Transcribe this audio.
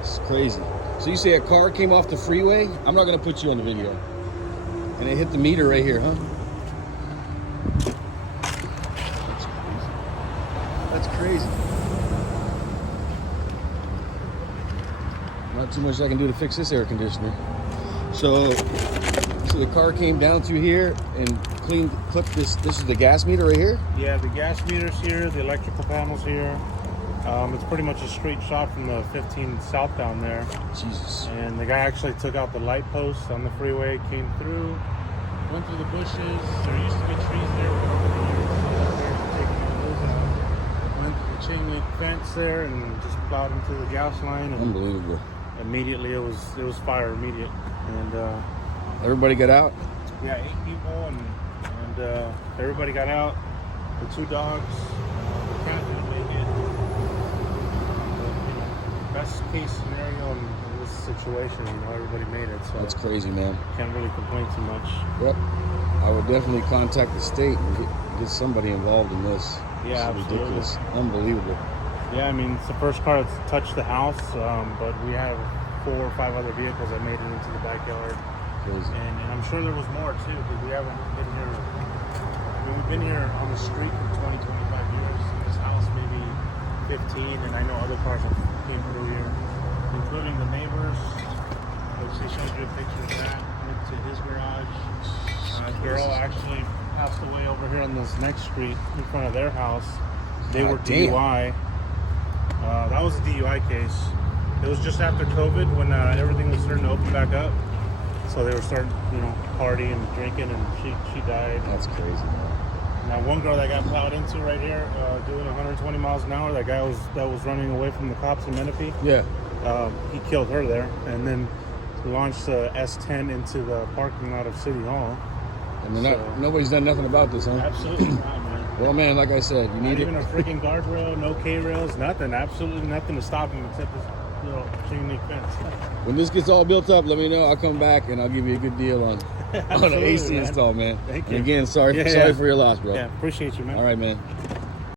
It's crazy. So you say a car came off the freeway? I'm not gonna put you on the video. And it hit the meter right here, huh? That's crazy. Not too much I can do to fix this air conditioner. So the car came down through here and clipped this. This is the gas meter right here? Yeah, the gas meter's here, the electrical panel's here. It's pretty much a straight shot from the 15 southbound there. Jesus. And the guy actually took out the light post on the freeway, came through, went through the bushes. There used to be trees there for taking all those out. Went through the chain link fence there and just plowed into the gas line. And Unbelievable. immediately, it was fire immediate. And Everybody got out? yeah, 8 people, and everybody got out. The 2 dogs, the cat didn't make it. Best case scenario in this situation, everybody made it. So That's crazy, man. can't really complain too much. Yep. I would definitely contact the state and get somebody involved in this. Yeah, It's absolutely. ridiculous. Unbelievable. Yeah, I mean, it's the first car that's touched the house, but we have 4 or 5 other vehicles that made it into the backyard. Crazy. And I'm sure there was more too, because we haven't been here. I mean, we've been here on the street for 20, 25 years. In this house, maybe 15, and I know other cars that came through here, including the neighbors, which they showed you a picture of that. Went to his garage. A girl actually passed away over here on this next street in front of their house. They were God damn. DUI. That was a DUI case. It was just after COVID when everything was starting to open back up. So they were starting, partying and drinking, and she died. That's crazy, man. Now, one girl that got plowed into right here, doing 120 miles an hour, that guy that was running away from the cops in Menifee, Yeah. he killed her there, and then launched the S10 into the parking lot of City Hall. And nobody's done nothing about this, huh? Absolutely not, man. Well, man, like I said, you Not need even it. a freaking guardrail, no K-rails, nothing. Absolutely nothing to stop him except this little chain link fence. When this gets all built up, let me know. I'll come back and I'll give you a good deal on an AC man. install, man. Thank And you. again, sorry Yeah. for your loss, bro. Yeah, appreciate you, man. All right, man.